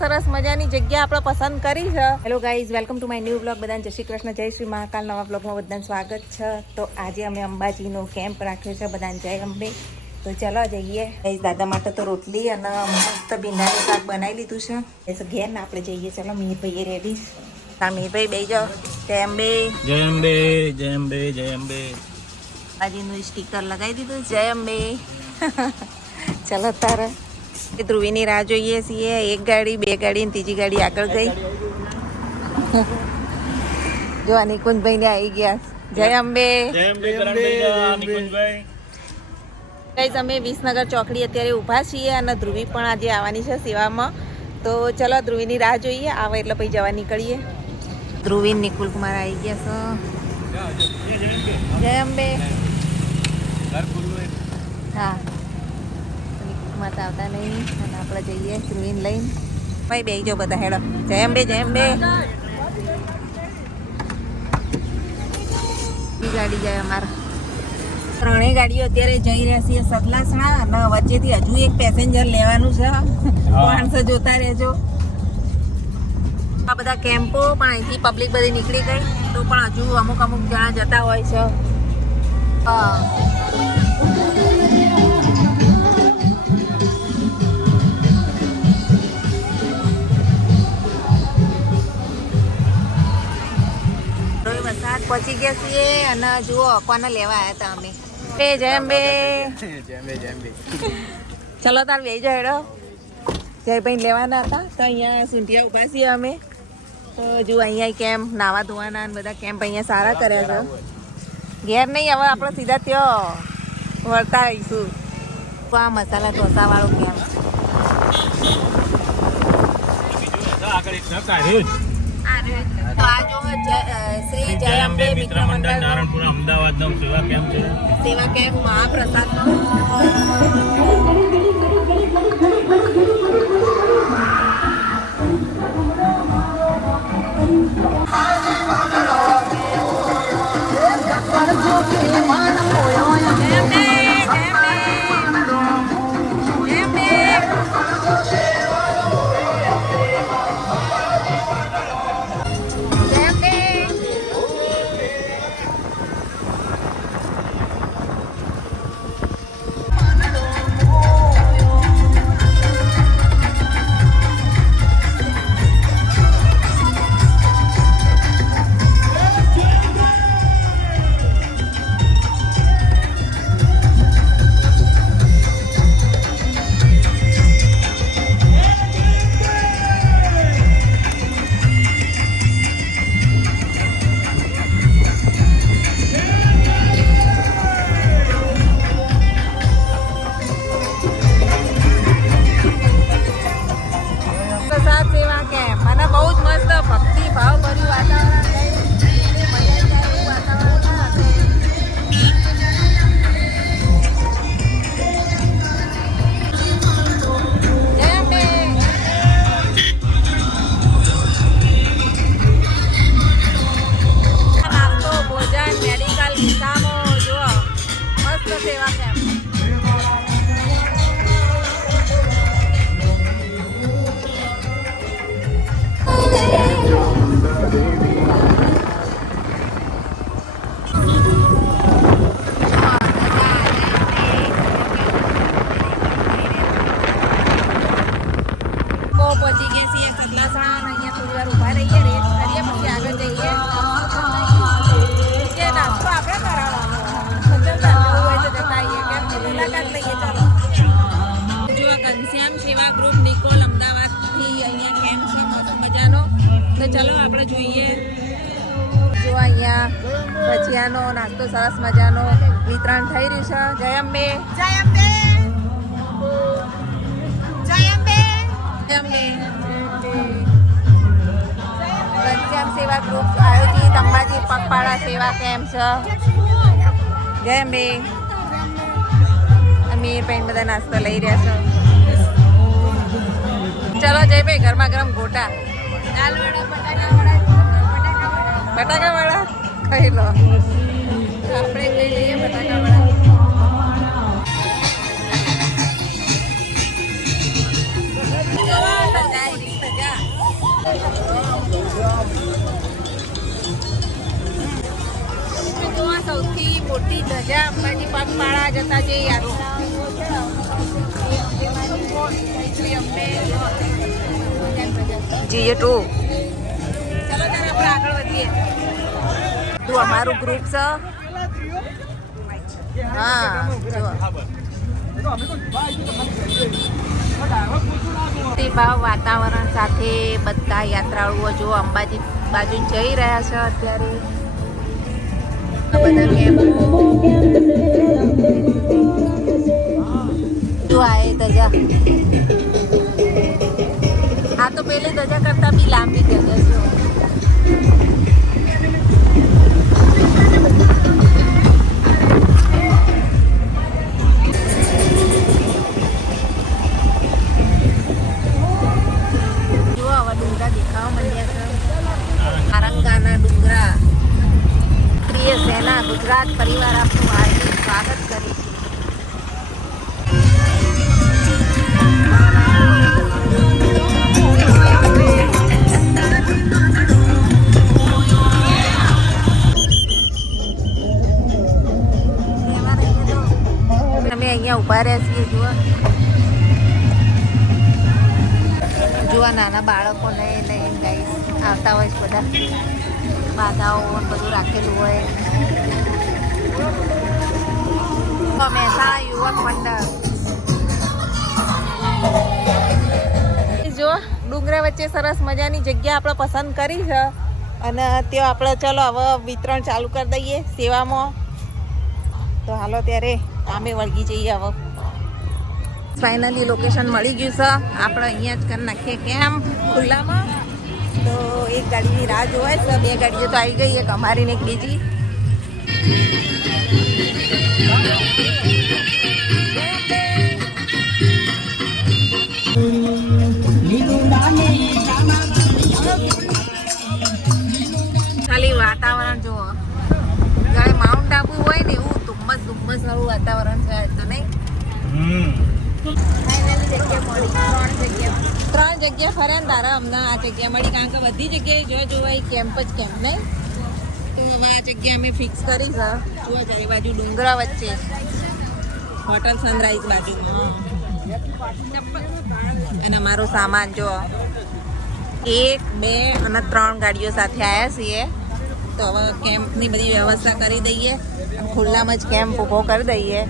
સરસ મજાની જગ્યા આપણે પસંદ કરી છે. Hello guys, welcome to my new blog. બધાને જય શ્રી કૃષ્ણ, જય શ્રી મહાકાલ. નવા બ્લોગમાં બધાને સ્વાગત છે. તો આજે અમે અંબાજીનો કેમ્પ રાખ્યો છે. બધાને જય અંબે. તો ચાલો જઈએ. ગાઈઝ દાદા માટે તો રોટલી અને મસ્ત ભીંડાનું શાક બનાવી લીધું છે. ઘેર ને આપણે જઈએ. ચાલો મીરભાઈએ રેડી. હા મીરભાઈ બે જાઓ. જય અંબે, જય અંબે, જય અંબે, જય અંબે. અંબાજીનું સ્ટીકર લગાવી દીધું. જય અંબે. ચાલો તારે ધ્રુવીની રાહ જોઈએ છીએ. એક ગાડી, બે ગાડી ને ત્રીજી ગાડી આગળ ગઈ. જો નિકુંજભાઈ ને આવી ગયા. જય અંબે. જય અંબે, નિકુંજભાઈ. ગાઈઝ અમે વિસનગર ચોકડી અત્યારે ઊભા છીએ અને ધ્રુવી પણ આજે આવવાની છે સેવામાં. તો ચલો ધ્રુવીની રાહ જોઈએ. આવે એટલે પછી જવા નીકળીએ. ધ્રુવી નિકુલ કુમાર આવી ગયા છે. જય અંબે. હા માતા આવતા નહીં અને આપણે જઈએ ધ્રુવીને લઈને. ભાઈ બે જો બધા હેડો. જય અંબે, જય અંબે. ગાડી જાય અમારા. ત્રણેય ગાડીઓ અત્યારે જઈ રહ્યા છીએ સતલાસણા અને વચ્ચેથી હજુ એક પેસેન્જર લેવાનું છે. માણસો જોતા રહેજો. આ બધા કેમ્પો પણ અહીંથી પબ્લિક બધી નીકળી ગઈ તો પણ હજુ અમુક અમુક જણા જતા હોય છે. વરસાદ પહોંચી ગયા છીએ અને જુઓ કોને લેવા આવ્યા હતા અમે. જય અંબે. ચલો તાર બે જો હેડો. જયભાઈ લેવાના હતા તો અહીંયા સૂંઢિયા ઉભા છીએ અમે. તો જુઓ અહીંયા કેમ્પ નાવા ધોવાના બધા કેમ્પ અહીંયા સારા કર્યા છે. ઘેર નહીં, હવે આપણે સીધા ત્યાં વળતા આવીશું. આ મસાલા ઢોસા વાળો કેમ્પ. તો આ જો શ્રી જય અંબે મિત્ર મંડળ નારણપુર અમદાવાદનો સેવા કેમ્પ છે. સેવા કેમ્પ મહાપ્રસાદનો. ચલો આપણે જોઈએ. જો અહીંયા ભજીયાનો નાસ્તો સરસ મજાનો વિતરણ થઈ રહ્યું છે. જય અંબે, જય અંબે, જય અંબે, જય અંબે. ઘનશ્યામ સેવા ગ્રુપ આયોજિત અંબાજી પગપાળા સેવા કેમ્પ છે. જય અંબે. અમે પણ બધા નાસ્તો લઈ રહ્યા છો. ચલો જયભાઈ, ગરમા ગરમ ગોટા, બટાકા વાળા ખાઈ લો. આપણે લઈ લઈએ બટાકા વાળા. મોટી ધજા અંબાજી પગપાળા જતા જે યાત્રાઓ છે એ અંબેમાની જય શ્રી અંબે જીએ 2. ચલો ત્યારે આપણે આગળ વધીએ. તું અમારું ગ્રુપ છે. હા જો ભાવ વાતાવરણ સાથે બધા યાત્રાળુઓ જો અંબાજી બાજુ જઈ રહ્યા છે અત્યારે. બધા કેમ્પો જો આ એ ધજા, આ તો પેલી ધજા કરતા બી લાંબી ધજા છે. આરંગાના ડુંગરા પ્રિય સેના ગુજરાત પરિવાર આપનું હાર્દિક સ્વાગત કરે છે. અમે અહીંયા ઊભા રહ્યા છીએ. જુઓ નાના બાળકોને લઈને ગાઈસ આવતા હોય છે બધા. બાધાઓ બધું રાખેલું હોય. મહેસાણા યુવક મંડળ જો ડુંગરા વચ્ચે સરસ મજાની જગ્યા આપણે પસંદ કરી છે અને ત્યાં આપણે ચલો હવે વિતરણ ચાલુ કરી દઈએ સેવામાં. તો હાલો ત્યારે આમે વળગી જઈએ. હવે ફાઇનલી લોકેશન મળી ગયું છે. આપણે અહીંયા જ કરી નાખીએ કેમ ખુલ્લામાં. તો એક ગાડીની રાહ જોવાય છે. 2 ગાડીઓ તો આવી ગઈ, એક અમારી ને એક બીજી. ખાલી વાતાવરણ જુઓ, જાણે માઉન્ટ આબુ હોય ને એવું ધુમ્મસ વાળું વાતાવરણ છે તો નહીં. ત્રણ જગ્યા ફરે ને તારા અમને આ જગ્યા મળી, કારણ કે બધી જગ્યાએ જોવાય કેમ્પ જ કેમ્પ નહીં. તો હવે આ જગ્યા અમે ફિક્સ કરી છે. જુઓ ચારે બાજુ ડુંગરા વચ્ચે હોટલ સનરાઈઝ બાજુમાં. અને અમારો સામાન જો 1, 2 અને 3 ગાડીઓ સાથે આવ્યા છીએ. તો હવે કેમ્પની બધી વ્યવસ્થા કરી દઈએ. ખુલ્લામાં જ કેમ્પ ઊભો કરી દઈએ.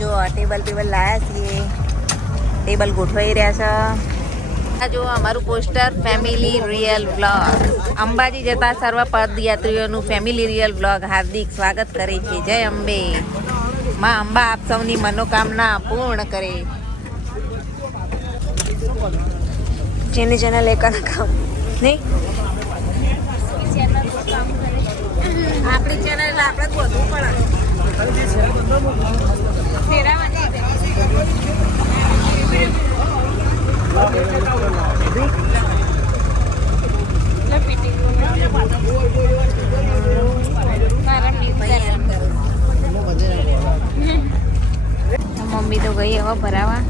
જો ટેબલ લાયા છીએ, ટેબલ ગોઠવાઈ રહ્યા છે. આ જો અમારું poster family real blog. Ambaji જતા સર્વ પદયાત્રીઓનું ફેમિલી રિયલ બ્લોગ હાર્દિક સ્વાગત કરે છે. જય અંબે. માં અંબા આપ સૌની મનોકામના પૂર્ણ કરે. જેની ચેનલ એક કામ નહીં, આપણી ચેનલ એટલે આપણે બધું પડે. મમ્મી તો ગઈ હવે ભરાવા.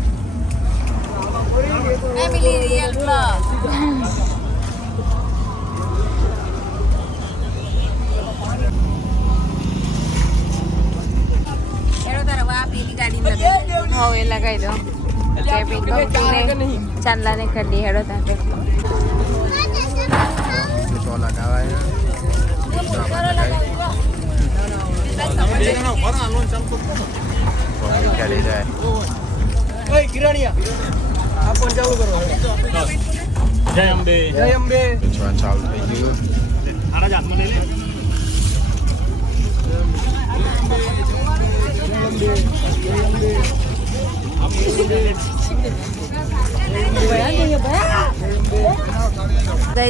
Family real blog. હવે લગાવી દો. ચાંદલા ને ખડી હેડો તાકે જય અંબે. જય અંબે. ચાલુ થઈ ગયું. આના જાતમાં લઈ લે.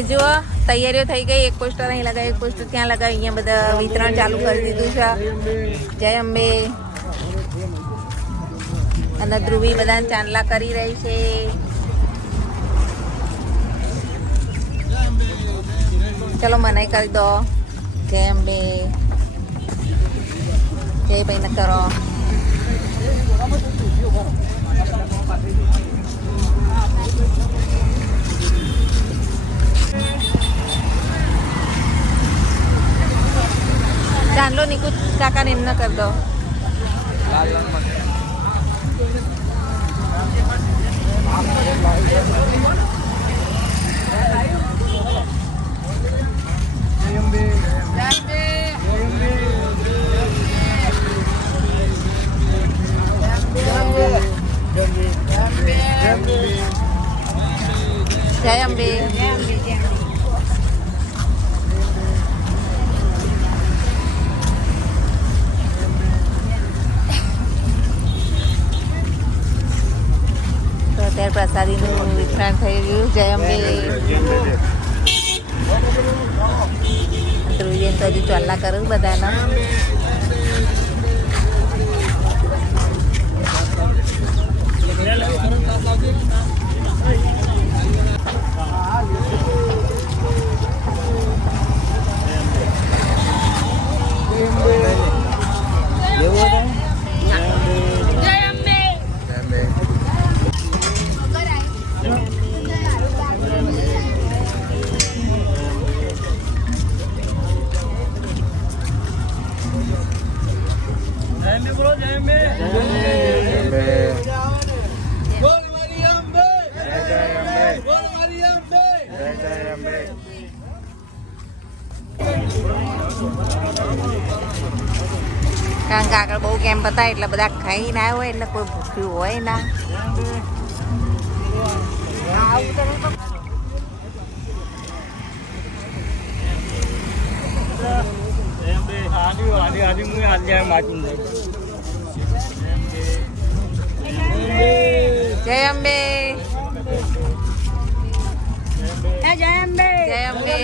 જુઓ તૈયારીઓ થઈ ગઈ. એક પોસ્ટર અહીં લગાવી, એક પોસ્ટર ત્યાં લગાવી. અહીંયા બધા વિતરણ ચાલુ કરી દીધું છે. જય અંબે. અને ધ્રુવી બધાને ચાંદલા કરી રહી છે. ચલો મનાઈ કરી દો. જય અંબે. જય ભાઈ ન કરો. કરી દો. જય અંબે. તો અત્યારે પ્રસાદીનું વિતરણ થઈ ગયું. જય અંબે. ધ્રુવીબેન તો હજી ચોલ્લા કરું બધાના. કારણ કે આગળ બહુ કેમ્પ હતા એટલે બધા ખાઈ ના હોય એટલે કોઈ ભૂખ્યું હોય ના. જય અંબે. જય અંબે. જય અંબે.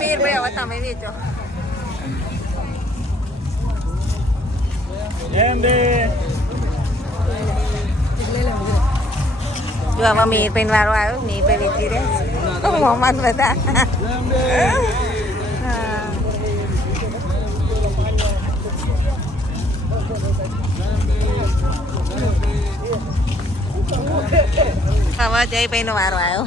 મીરભાઈ હવે તમે વેચો. જો આમાં મીરભાઈ વાળો આવ્યો. મીરભાઈ વેચી રહ્યા મોહમ્મદ બધા. હવે જયભાઈ નો વારો આવ્યો.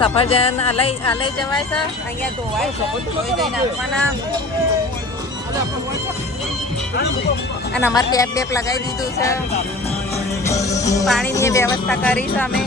સફરજન લઈ જવાય છે અહીંયા ધોવાય ધોઈ જઈને આપવાના. અને અમારે ટેપ લગાવી દીધું છે. પાણીની વ્યવસ્થા કરી છે અમે.